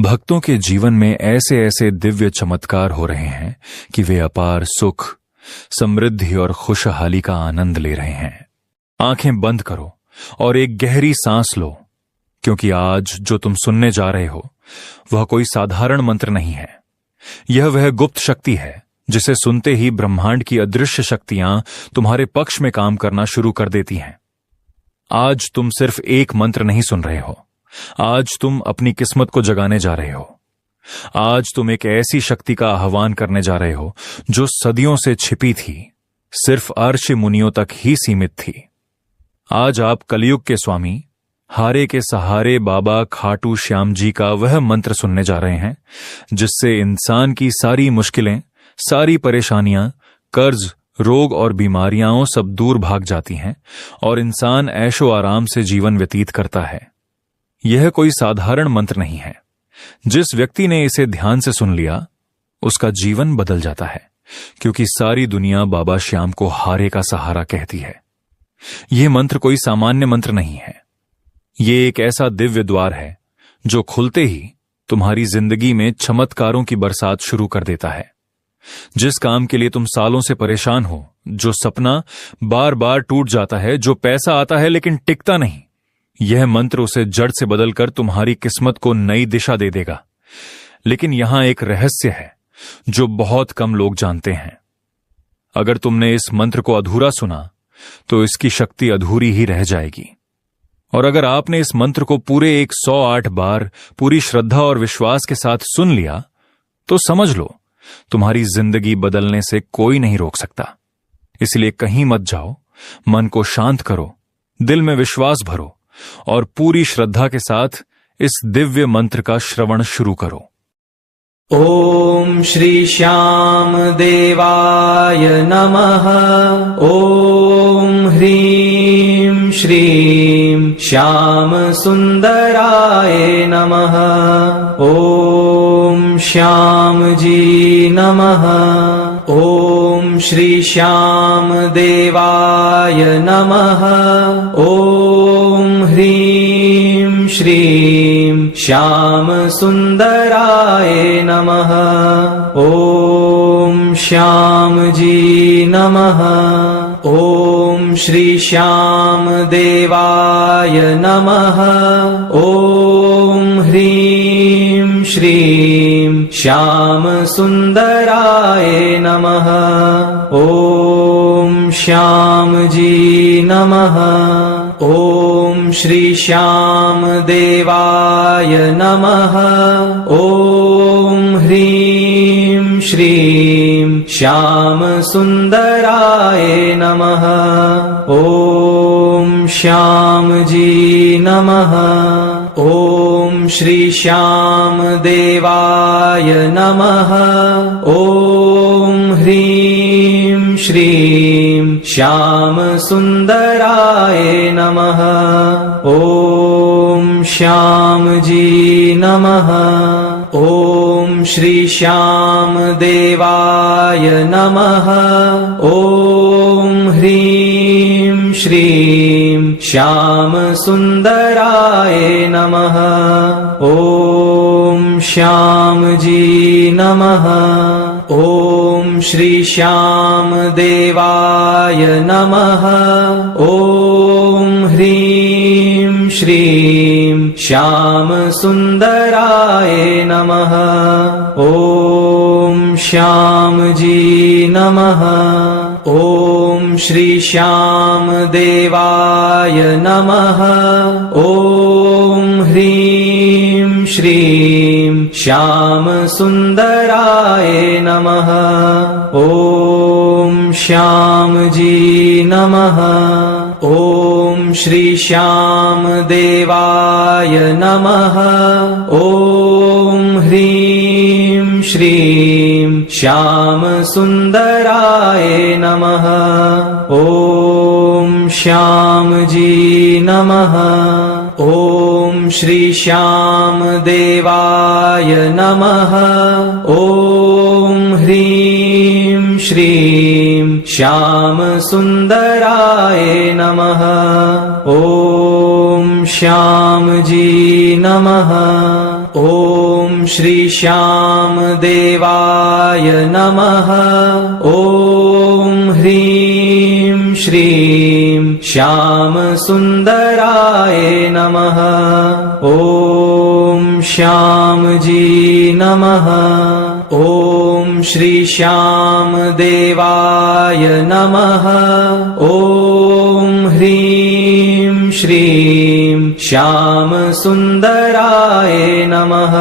भक्तों के जीवन में ऐसे ऐसे दिव्य चमत्कार हो रहे हैं कि वे अपार सुख, समृद्धि और खुशहाली का आनंद ले रहे हैं। आंखें बंद करो और एक गहरी सांस लो, क्योंकि आज जो तुम सुनने जा रहे हो वह कोई साधारण मंत्र नहीं है। यह वह गुप्त शक्ति है जिसे सुनते ही ब्रह्मांड की अदृश्य शक्तियां तुम्हारे पक्ष में काम करना शुरू कर देती हैं। आज तुम सिर्फ एक मंत्र नहीं सुन रहे हो, आज तुम अपनी किस्मत को जगाने जा रहे हो। आज तुम एक ऐसी शक्ति का आह्वान करने जा रहे हो जो सदियों से छिपी थी, सिर्फ अर्श मुनियों तक ही सीमित थी। आज आप कलयुग के स्वामी हारे के सहारे बाबा खाटू श्याम जी का वह मंत्र सुनने जा रहे हैं जिससे इंसान की सारी मुश्किलें, सारी परेशानियां, कर्ज, रोग और बीमारियां सब दूर भाग जाती हैं और इंसान ऐशो आराम से जीवन व्यतीत करता है। यह कोई साधारण मंत्र नहीं है। जिस व्यक्ति ने इसे ध्यान से सुन लिया उसका जीवन बदल जाता है, क्योंकि सारी दुनिया बाबा श्याम को हारे का सहारा कहती है। यह मंत्र कोई सामान्य मंत्र नहीं है। यह एक ऐसा दिव्य द्वार है जो खुलते ही तुम्हारी जिंदगी में चमत्कारों की बरसात शुरू कर देता है। जिस काम के लिए तुम सालों से परेशान हो, जो सपना बार बार टूट जाता है, जो पैसा आता है लेकिन टिकता नहीं, यह मंत्र उसे जड़ से बदलकर तुम्हारी किस्मत को नई दिशा दे देगा। लेकिन यहां एक रहस्य है जो बहुत कम लोग जानते हैं। अगर तुमने इस मंत्र को अधूरा सुना तो इसकी शक्ति अधूरी ही रह जाएगी। और अगर आपने इस मंत्र को पूरे 108 बार पूरी श्रद्धा और विश्वास के साथ सुन लिया तो समझ लो, तुम्हारी जिंदगी बदलने से कोई नहीं रोक सकता। इसलिए कहीं मत जाओ, मन को शांत करो, दिल में विश्वास भरो और पूरी श्रद्धा के साथ इस दिव्य मंत्र का श्रवण शुरू करो। ओम श्री श्याम देवाय नमः। ओम ह्रीं श्रीं श्याम सुंदराय नमः। ओम श्याम जी नमः। ओम श्री श्याम देवाय नमः। ओम ह्रीं श्रीं श्याम सुंदराय नमः। ओम श्याम जी नमः। ओम श्री श्याम देवाय नमः। ओम ह्रीं श्रीं श्याम सुंदराय नमः। ओम श्याम जी नमः। ओम श्री श्याम देवाय नमः। ओम ह्रीं श्रीं श्याम सुंदराय नमः। ओम श्याम जी नमः। ओम श्री श्याम देवाय नमः। ओम ह्रीं श्रीं श्याम सुंदराय नमः। ओम श्याम जी नमः। ओम श्री श्याम देवाय नमः। ओम ह्रीं श्रीं श्याम सुंदराय नमः। ओम श्याम जी नमः। ओम श्री श्याम देवाय नमः। ओम ह्रीं श्रीं श्याम सुंदराय नमः। ओम श्याम जी नमः। ओम श्री श्याम देवाय नमः। ओम ह्रीं श्रीं श्याम सुंदराय नमः। ओम श्याम जी नमः। ओम श्री श्याम देवाय नमः। ओम ह्रीं श्रीं श्याम सुंदराय नमः। ओम श्याम जी नमः। ओम श्री श्याम देवाय नमः। ओम ह्रीं श्रीं श्याम सुंदराय नमः। ओम श्याम जी नमः। ॐ श्री श्याम देवाय नमः। ॐ ह्रीं श्रीं श्याम सुंदराय नमः। ॐ श्याम जी नमः। ॐ श्री श्याम देवाय नमः। ॐ ह्रीं श्रीं श्याम सुंदराय नमः।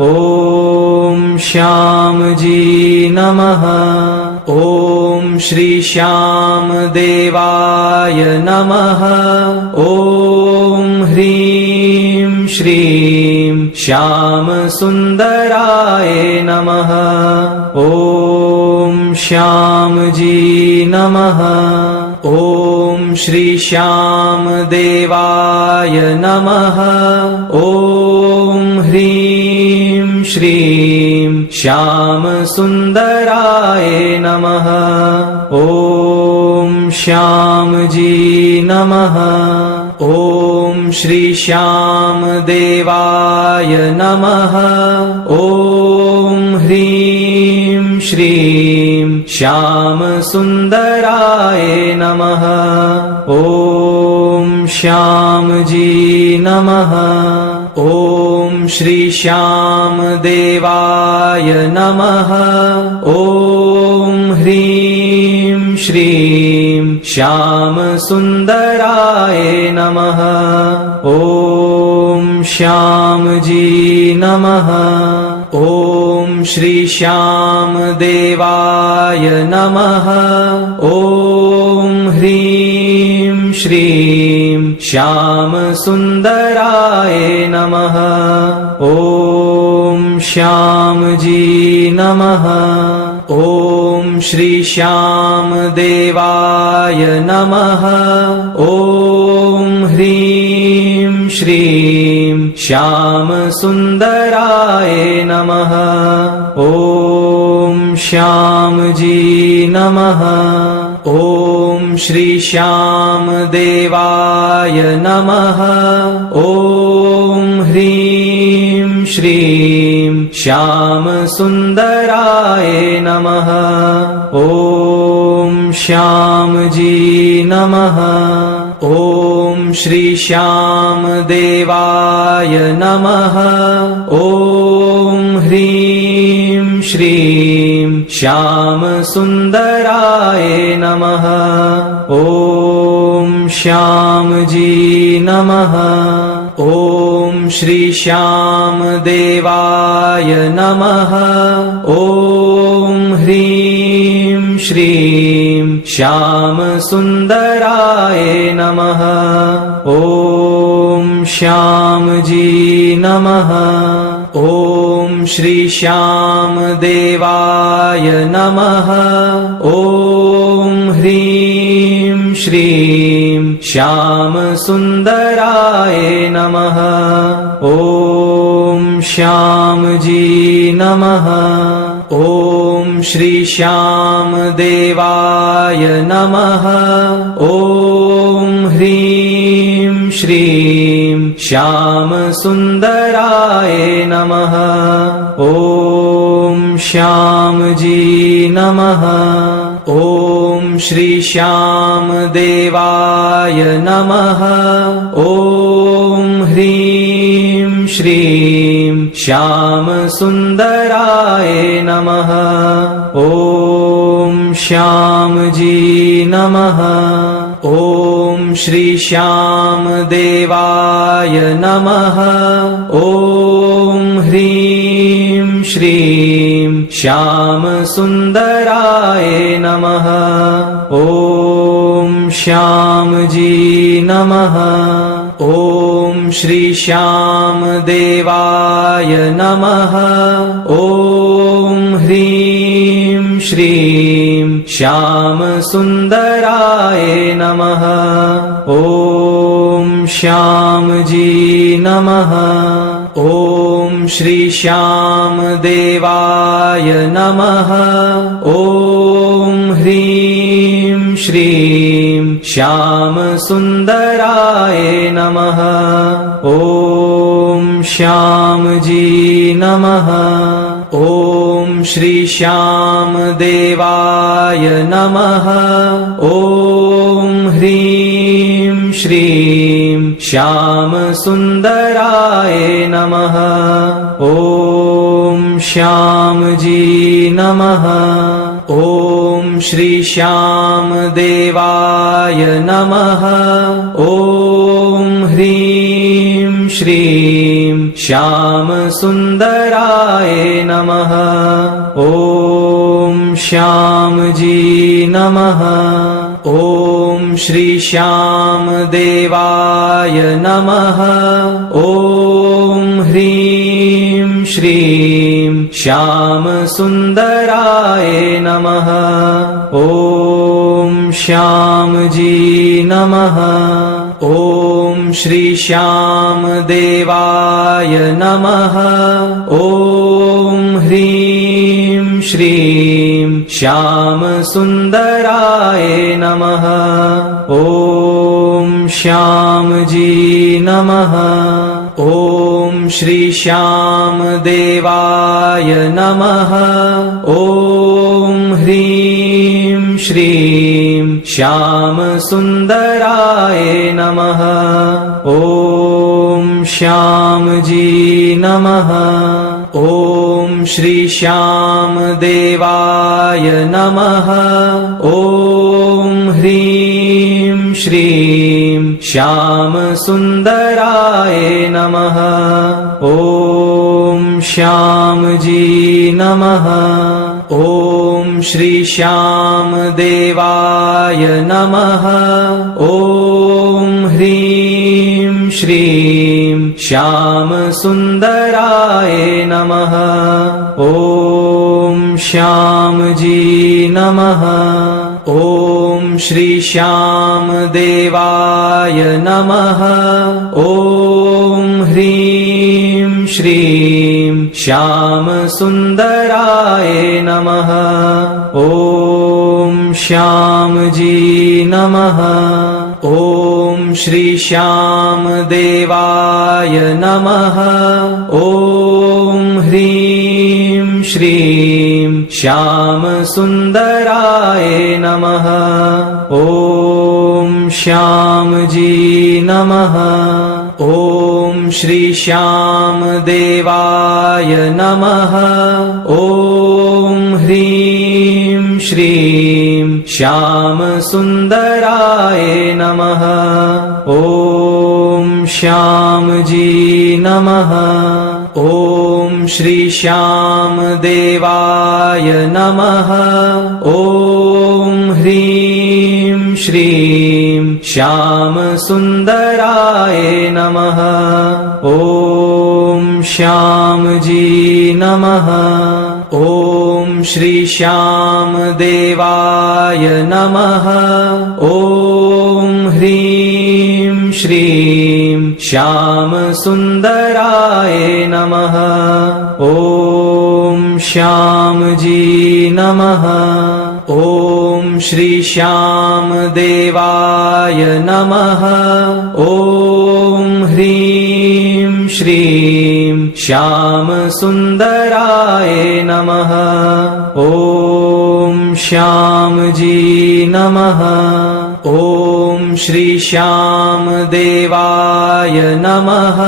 ॐ श्याम जी नमः। ॐ श्री श्याम देवाय नमः। ॐ ह्रीं श्रीं श्याम सुंदराय नमः। ॐ श्याम जी नमः। ॐ श्री श्याम देवाय नमः। ॐ ह्रीं श्रीं श्याम सुंदराय नमः। ॐ श्याम जी नमः। ॐ श्री श्याम देवाय नमः। ॐ ह्रीं श्रीं श्याम सुंदराय नमः। ॐ श्याम जी नमः। ॐ श्री श्याम देवाय नमः। ॐ ह्रीं श्रीं श्याम सुंदराय नमः। ॐ श्याम जी नमः। ॐ श्री श्याम देवाय नमः। ॐ ह्रीं श्रीं श्याम सुंदराय नमः। ॐ श्याम जी नमः। ॐ श्री श्याम देवाय नमः। ॐ ह्रीं श्रीं श्याम सुंदराय नमः। ॐ श्याम जी नमः। ॐ श्री श्याम देवाय नमः। ॐ ह्रीं श्रीं श्याम सुंदराय नमः। ॐ श्याम जी नमः। ॐ श्री श्याम देवाय नमः। ॐ ह्रीं श्रीं श्याम सुंदराय नमः। ॐ श्याम जी नमः। ॐ श्री श्याम देवाय नमः। ॐ ह्रीं श्रीं श्याम सुंदराय नमः। ॐ श्याम जी नमः। ॐ श्री श्याम देवाय नमः। ॐ ह्रीं श्रीं श्याम सुंदराय नमः। ॐ श्याम जी नमः। ॐ श्री श्याम देवाय नमः। ॐ ह्रीं श्रीं श्याम सुंदराय नमः। ॐ श्याम जी नमः। ॐ श्री श्याम देवाय नमः। ॐ ह्रीं श्रीं श्याम सुंदराय नमः। ॐ श्याम जी नमः। ॐ श्री श्याम देवाय नमः। ॐ ह्रीं श्रीं श्याम सुंदराय नमः। ॐ श्याम जी नमः। ॐ श्री श्याम देवाय नमः। ॐ ह्रीं श्रीं श्याम सुंदराय नमः। ॐ श्याम जी नमः। ॐ श्री श्याम देवाय नमः। ॐ ह्रीं श्रीं श्याम सुंदराय नमः। ॐ श्याम जी नमः। ॐ श्री श्याम देवाय नमः। ॐ ह्रीं श्रीं श्याम सुंदराय नमः। ॐ श्याम जी नमः। ॐ श्री श्याम देवाय नमः। ॐ ह्रीं श्रीं श्याम सुंदराय नमः। ॐ श्याम जी नमः। ॐ श्री श्याम देवाय नमः। ॐ ह्रीं श्रीं श्याम सुंदराय नमः। ॐ श्याम जी नमः। ॐ श्री श्याम देवाय नमः। ॐ ह्रीं श्रीं श्याम सुंदराय नमः। ॐ श्याम जी नमः। ॐ श्री श्याम देवाय नमः। ॐ ह्रीं श्रीं श्याम सुंदराय नमः। ॐ श्याम जी नमः। ॐ श्री श्याम देवाय नमः। ॐ ह्रीं श्रीं श्याम सुंदराय नमः। ॐ श्याम जी नमः। ॐ श्री श्याम देवाय नमः। ॐ ह्रीं श्रीं श्याम सुंदराय नमः। ॐ श्याम जी नमः। ॐ श्री श्याम देवाय नमः। ॐ ह्रीं श्रीं श्याम सुंदराय नमः। ॐ श्याम जी नमः। ॐ श्री श्याम देवाय नमः। ॐ ह्रीं श्रीं श्याम सुंदराय नमः। ॐ श्याम जी नमः। ॐ श्री श्याम देवाय नमः। ॐ ह्रीं श्रीं श्याम सुंदराय नमः। ॐ श्याम जी नमः। ॐ श्री श्याम देवाय नमः। ॐ ह्रीं श्रीं श्याम सुंदराय नमः। ॐ श्याम जी नमः। ॐ श्री श्याम देवाय नमः। ॐ ह्रीं श्रीं श्याम सुंदराय नमः। ॐ श्याम जी नमः। ॐ श्री श्याम देवाय नमः। ॐ ह्रीं श्रीं श्याम सुंदराय नमः। ॐ श्याम जी नमः। ॐ श्री श्याम देवाय नमः।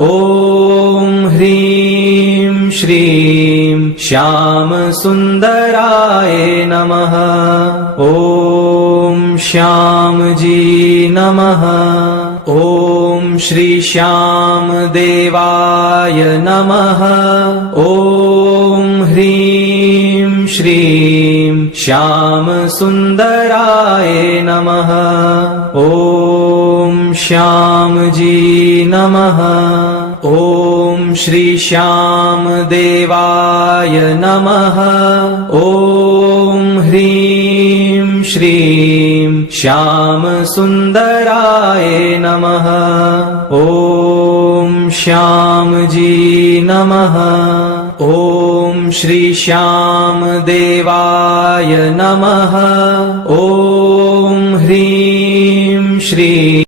ॐ ह्रीं श्रीं श्याम सुंदराय नमः। ॐ श्याम जी नमः। ॐ श्री श्याम देवाय नमः। ॐ ह्रीं श्रीं श्याम सुंदराय नमः। ॐ श्याम जी नमः। ॐ श्री श्याम देवाय नमः। ॐ ह्रीं श्रीं श्याम सुंदराय नमः। ॐ श्याम जी नमः। ॐ श्री श्याम देवाय नमः। ॐ ह्रीं श्रीं